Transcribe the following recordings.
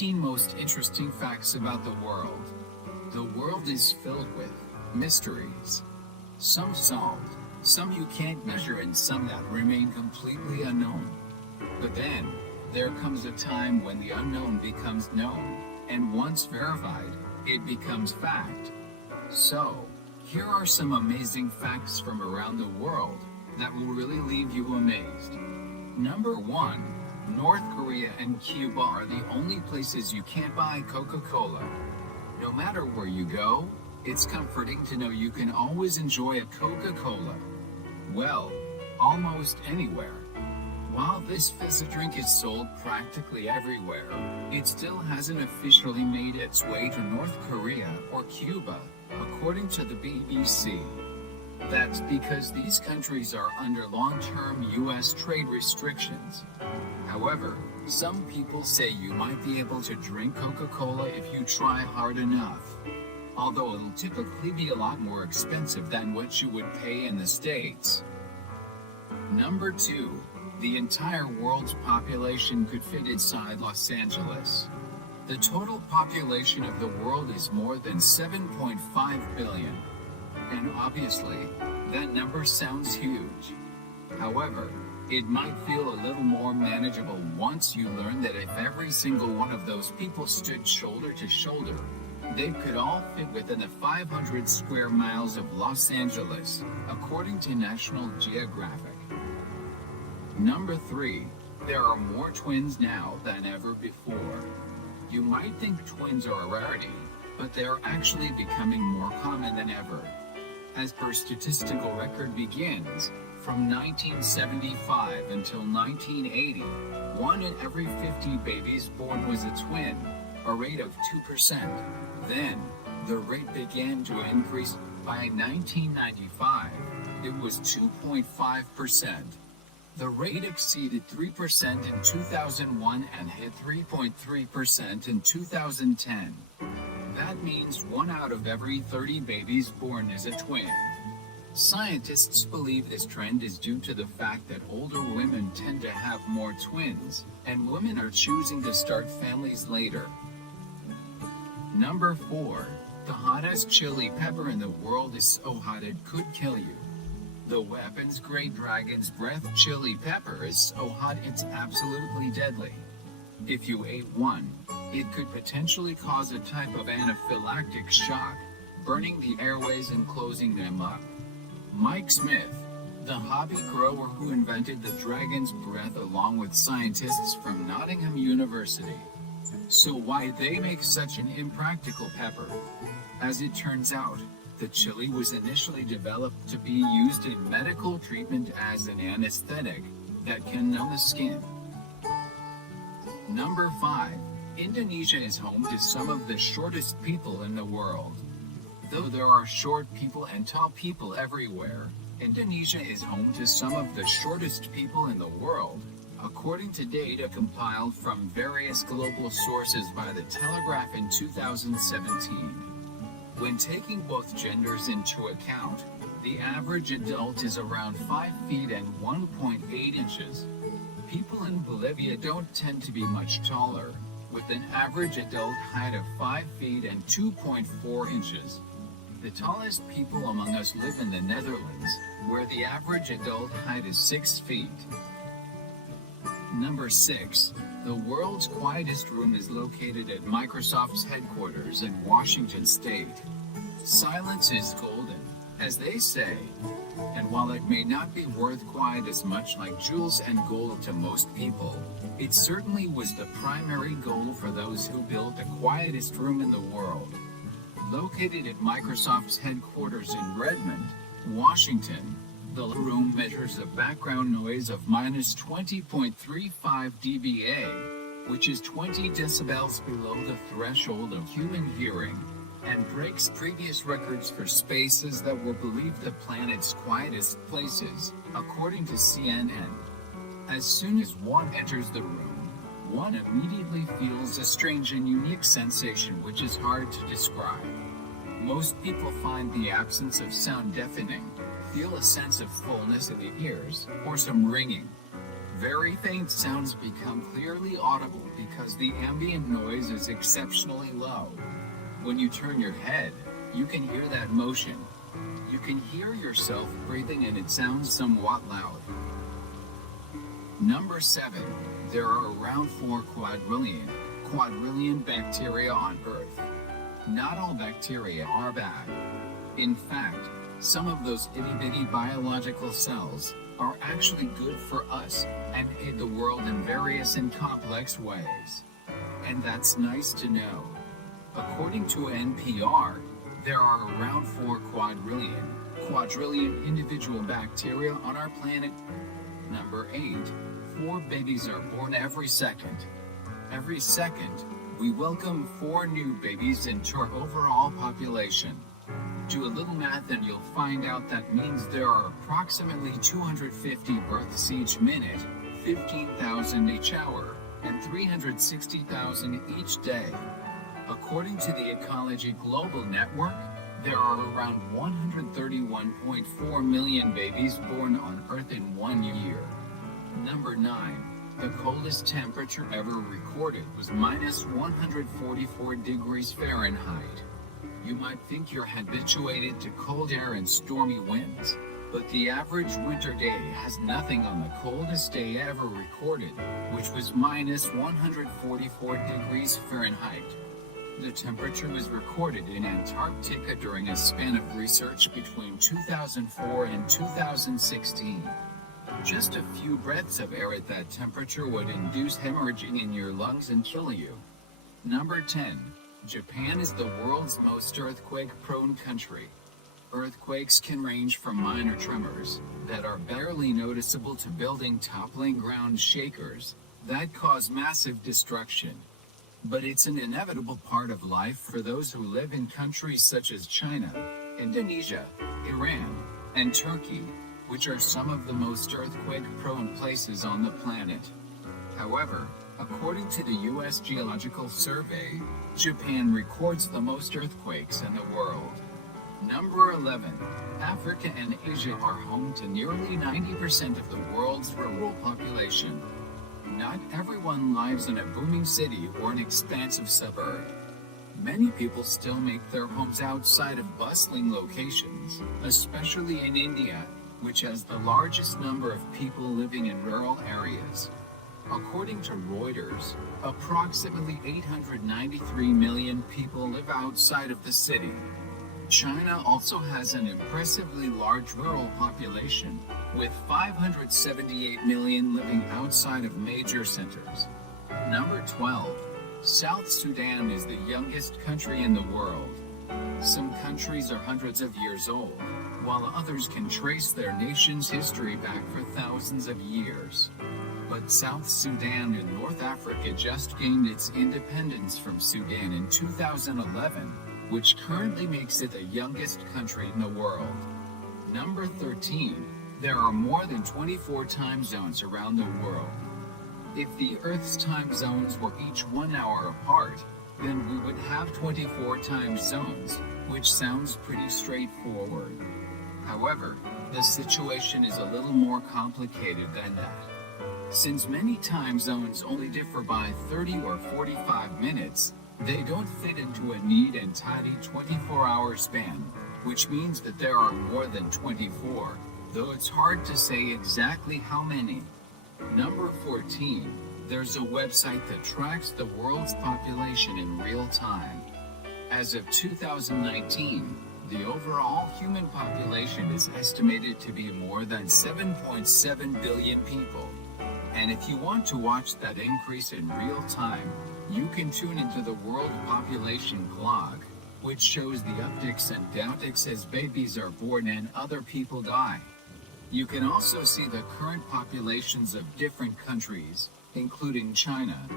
15 most interesting facts about the world. The world is filled with mysteries. Some solved, some you can't measure, and some that remain completely unknown. But then, there comes a time when the unknown becomes known, and once verified, it becomes fact. So, here are some amazing facts from around the world that will really leave you amazed. Number 1. North Korea and Cuba are the only places you can't buy Coca-Cola. No matter where you go, it's comforting to know you can always enjoy a Coca-Cola. Well, almost anywhere. While this fizzy drink is sold practically everywhere, it still hasn't officially made its way to North Korea or Cuba, according to the BBC. That's because these countries are under long-term U.S. trade restrictions. However, some people say you might be able to drink Coca-Cola if you try hard enough. Although it'll typically be a lot more expensive than what you would pay in the States. Number 2. The entire world's population could fit inside Los Angeles. The total population of the world is more than 7.5 billion. And obviously, that number sounds huge. However, it might feel a little more manageable once you learn that if every single one of those people stood shoulder to shoulder, they could all fit within the 500 square miles of Los Angeles, according to National Geographic. Number 3. There are more twins now than ever before. You might think twins are a rarity, but they are actually becoming more common than ever. As per statistical record begins, from 1975 until 1980, 1 in every 50 babies born was a twin, a rate of 2%. Then, the rate began to increase. By 1995, it was 2.5%. The rate exceeded 3% in 2001 and hit 3.3% in 2010. That means 1 out of every 30 babies born is a twin. Scientists believe this trend is due to the fact that older women tend to have more twins, and women are choosing to start families later. Number 4. The hottest chili pepper in the world is so hot it could kill you. The weapons-grade Dragon's Breath chili pepper is so hot it's absolutely deadly. If you ate one, it could potentially cause a type of anaphylactic shock, burning the airways and closing them up. Mike Smith, the hobby grower who invented the Dragon's Breath along with scientists from Nottingham University. So why they make such an impractical pepper? As it turns out, the chili was initially developed to be used in medical treatment as an anesthetic that can numb the skin. Number 5. Indonesia is home to some of the shortest people in the world. Though there are short people and tall people everywhere, Indonesia is home to some of the shortest people in the world, according to data compiled from various global sources by the Telegraph in 2017. When taking both genders into account, the average adult is around 5 feet and 1.8 inches. People in Bolivia don't tend to be much taller, with an average adult height of 5 feet and 2.4 inches. The tallest people among us live in the Netherlands, where the average adult height is 6 feet. Number 6. The world's quietest room is located at Microsoft's headquarters in Washington State. Silence is golden, as they say. And while it may not be worth quite as much like jewels and gold to most people, it certainly was the primary goal for those who built the quietest room in the world. Located at Microsoft's headquarters in Redmond, Washington, the room measures a background noise of minus 20.35 dBA, which is 20 decibels below the threshold of human hearing, and breaks previous records for spaces that were believed the planet's quietest places, according to CNN. As soon as one enters the room, one immediately feels a strange and unique sensation which is hard to describe. Most people find the absence of sound deafening, feel a sense of fullness in the ears, or some ringing. Very faint sounds become clearly audible because the ambient noise is exceptionally low. When you turn your head, you can hear that motion. You can hear yourself breathing and it sounds somewhat loud. Number 7. There are around 4 quadrillion bacteria on Earth. Not all bacteria are bad. In fact, some of those itty-bitty biological cells are actually good for us and aid the world in various and complex ways. And that's nice to know. According to NPR, there are around 4 quadrillion individual bacteria on our planet. Number 8. 4 babies are born every second. Every second, we welcome 4 new babies into our overall population. Do a little math and you'll find out that means there are approximately 250 births each minute, 15,000 each hour, and 360,000 each day. According to the Ecology Global Network, there are around 131.4 million babies born on Earth in 1 year. Number 9. The coldest temperature ever recorded was minus 144 degrees Fahrenheit. You might think you're habituated to cold air and stormy winds, but the average winter day has nothing on the coldest day ever recorded, which was minus 144 degrees Fahrenheit. The temperature was recorded in Antarctica during a span of research between 2004 and 2016. Just a few breaths of air at that temperature would induce hemorrhaging in your lungs and kill you. Number 10. Japan is the world's most earthquake-prone country. Earthquakes can range from minor tremors that are barely noticeable to building toppling ground shakers that cause massive destruction. But it's an inevitable part of life for those who live in countries such as China, Indonesia, Iran, and Turkey, which are some of the most earthquake-prone places on the planet. However, according to the U.S. Geological Survey, Japan records the most earthquakes in the world. Number 11. Africa and Asia are home to nearly 90% of the world's rural population. Not everyone lives in a booming city or an expansive suburb. Many people still make their homes outside of bustling locations, especially in India, which has the largest number of people living in rural areas. According to Reuters, approximately 893 million people live outside of the city. China also has an impressively large rural population, with 578 million living outside of major centers. Number 12. South Sudan is the youngest country in the world. Some countries are hundreds of years old, while others can trace their nation's history back for thousands of years. But South Sudan in North Africa just gained its independence from Sudan in 2011, which currently makes it the youngest country in the world. Number 13. There are more than 24 time zones around the world. If the Earth's time zones were each 1 hour apart, then we would have 24 time zones, which sounds pretty straightforward. However, the situation is a little more complicated than that. Since many time zones only differ by 30 or 45 minutes, they don't fit into a neat and tidy 24-hour span, which means that there are more than 24, though it's hard to say exactly how many. Number 14. There's a website that tracks the world's population in real time. As of 2019, the overall human population is estimated to be more than 7.7 billion people. And if you want to watch that increase in real time, you can tune into the World Population Clock, which shows the upticks and downticks as babies are born and other people die. You can also see the current populations of different countries, including China,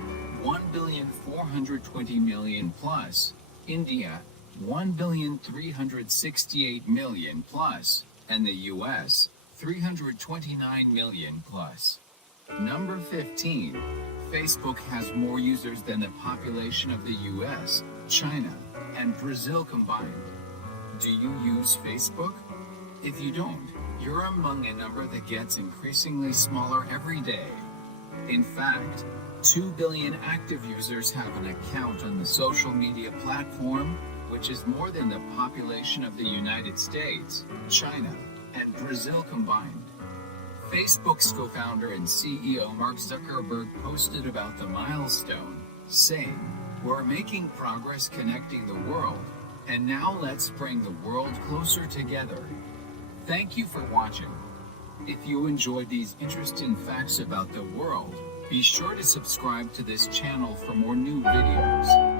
1,420,000,000 plus, India, 1,368 million plus, and the US, 329 million plus. Number 15. Facebook has more users than the population of the US, China, and Brazil combined. Do you use Facebook? If you don't, you're among a number that gets increasingly smaller every day. In fact, 2 billion active users have an account on the social media platform, which is more than the population of the United States, China, and Brazil combined. Facebook's co-founder and CEO Mark Zuckerberg posted about the milestone, saying, "We're making progress connecting the world, and now let's bring the world closer together." Thank you for watching. If you enjoyed these interesting facts about the world, be sure to subscribe to this channel for more new videos.